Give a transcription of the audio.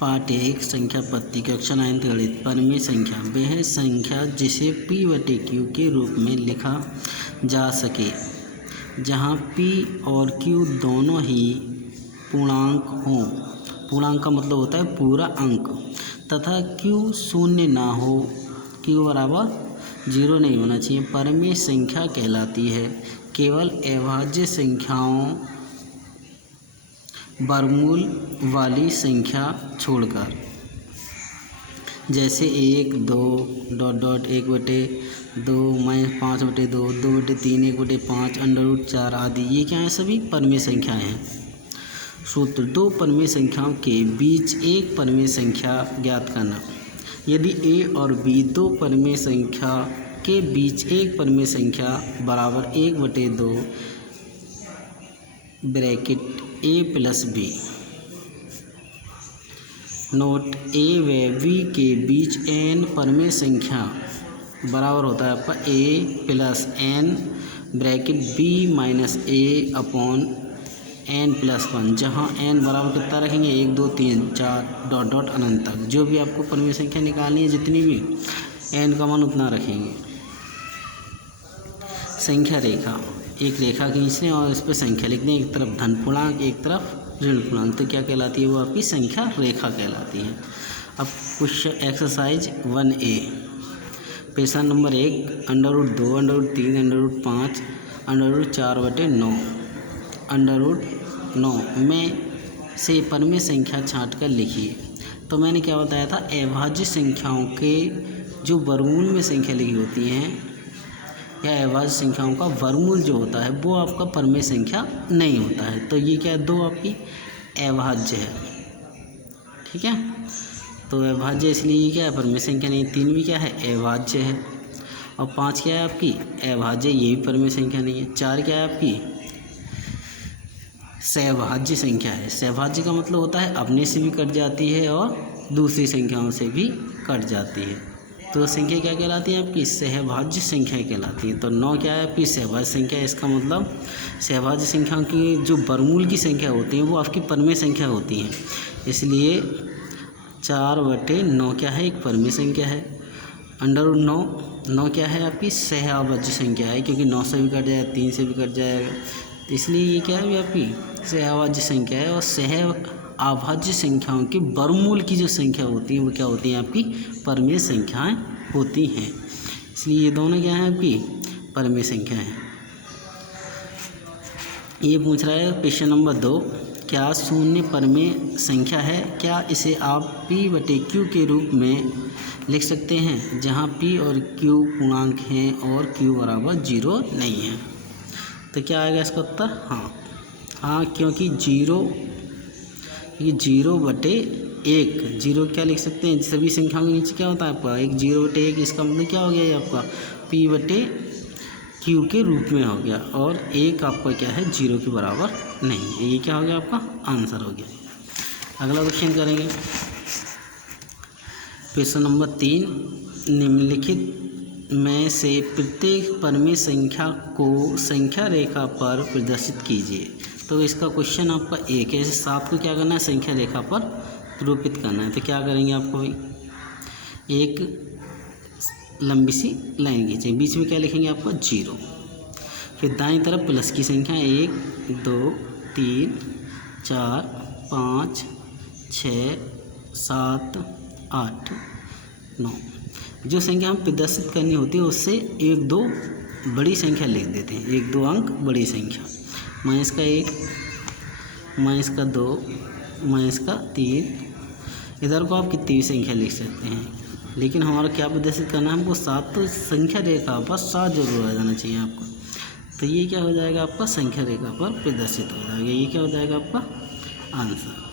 पाठ 1 संख्या पत्ती कक्षा 9 गणित परमेय संख्या वह संख्या जिसे p/q के रूप में लिखा जा सके जहाँ p और q दोनों ही पूर्णांक हों। पूर्णांक का मतलब होता है पूरा अंक, तथा q शून्य ना हो, q बराबर 0 नहीं होना चाहिए, परमेय संख्या कहलाती है। केवल अभाज्य संख्याओं वर्गमूल वाली संख्या छोड़कर, जैसे 1, 2, ... 1/2 - 5/2 2/3 1/5 √4 आदि, ये क्या है? सभी परमेय संख्याएं हैं। सूत्र: दो परमेय संख्याओं के बीच एक परमेय संख्या ज्ञात करना। यदि a और b दो परमेय संख्या के बीच एक परमेय संख्या बराबर 1/2 bracket a + b, note a व b के बीच n परमेय संख्या बराबर होता है आपका a + n bracket b - a/n + 1, जहाँ n बराबर कितना रखेंगे? 1 2 3 4 ... अनंत तक। जो भी आपको परमेय संख्या निकालनी है, जितनी भी, n का मान उतना रखेंगे। संख्या रेखा: एक रेखा खींचने और इस पर संख्या लिखने, एक तरफ धन पूर्णांक एक तरफ ऋण पूर्णांक, तो क्या कहलाती है? वो आपकी संख्या रेखा कहलाती है। अब question exercise 1A question number 1 √2 √3 √5 √4/9 √9 में से परमेय संख्या छाँट कर लिखिए। तो मैंने क्या बताया था? अभाज्य संख्याओं के जो वर्गमूल में संख्या लिखी होती हैं या अभाज्य संख्याओं का वर्गमूल जो होता है वो आपका परमेय संख्या नहीं होता है। तो ये क्या है? 2 आपकी अभाज्य है, ठीक है। तो अभाज्य इसलिए ये क्या है? परमेय संख्या नहीं। 3 भी क्या है? अभाज्य है। और 5 क्या है आपकी? अभाज्य, ये भी परमेय संख्या नहीं है। 4 क्या है आपकी? सहभाज्य संख्या है। सहभाज्य का मतलब होता है अपने से भी कट जाती है और दूसरी संख्याओं से भी कट जाती है। तो संख्या क्या कहलाती है आपकी? सहभाज्य संख्या कहलाती है। तो 9 क्या है आपकी? सहभाज्य संख्या। इसका मतलब सहभाज्य संख्याओं की जो वर्गमूल की संख्या होती है वो आपकी परमेय संख्या होती है। इसलिए 4/9 क्या है? एक परमेय संख्या है। √9 क्या है आपकी? सहभाज्य संख्या है, क्योंकि 9 से भी कट जाएगा, 3 से भी कट जाएगा, इसलिए ये क्या है आपकी? सहभाज्य संख्या है। और अभाज्य संख्याओं के वर्गमूल की जो संख्या होती है वो क्या होती है? आपकी परमेय संख्याएं होती हैं। इसलिए ये दोनों क्या हैं? आपकी परमेय संख्या हैं। ये पूछ रहा है क्वेश्चन नंबर 2, क्या शून्य परमेय संख्या है? क्या इसे आप p/q के रूप में लिख सकते हैं जहाँ p और q पूर्णांक हैं और q बराबर 0 नहीं है? तो क्या आएगा इसका उत्तर? हाँ, क्योंकि ये 0/1, 0 क्या लिख सकते हैं? सभी संख्याओं के नीचे क्या होता है आपका? एक 0/1, इसका मतलब क्या हो गया? ये आपका p/q के रूप में हो गया, और 1 आपका क्या है? 0 के बराबर नहीं है। ये क्या हो गया? आपका आंसर हो गया। अगला क्वेश्चन करेंगे क्वेश्चन नंबर 3, निम्नलिखित में से प्रत्येक परमेय संख्या को संख्या रेखा पर प्रदर्शित कीजिए। तो इसका क्वेश्चन आपका 1 है। इस 7 को क्या करना है? संख्या रेखा पर रूपित करना है। तो क्या करेंगे आपको भाई? एक लंबी सी लाइन खींचेंगे, बीच में क्या लिखेंगे? आपका 0। फिर दाईं तरफ प्लस की संख्या 1 2 3 4 5 6 7 8 9। जो संख्या हम प्रदर्शित करनी होती है उससे 1 2 बड़ी संख्या लिख देते हैं। 1 2 अंक बड़ी संख्या, -1 -2 -3। इधर को आप कितनी भी संख्या लिख सकते हैं, लेकिन हमारा क्या प्रदर्शित करना है? हमको 7, तो संख्या रेखा पर 7 जरूर आ जाना चाहिए आपको। तो ये क्या हो जाएगा? आपका संख्या रेखा पर प्रदर्शित हो जाएगा। ये क्या हो जाएगा? आपका आंसर।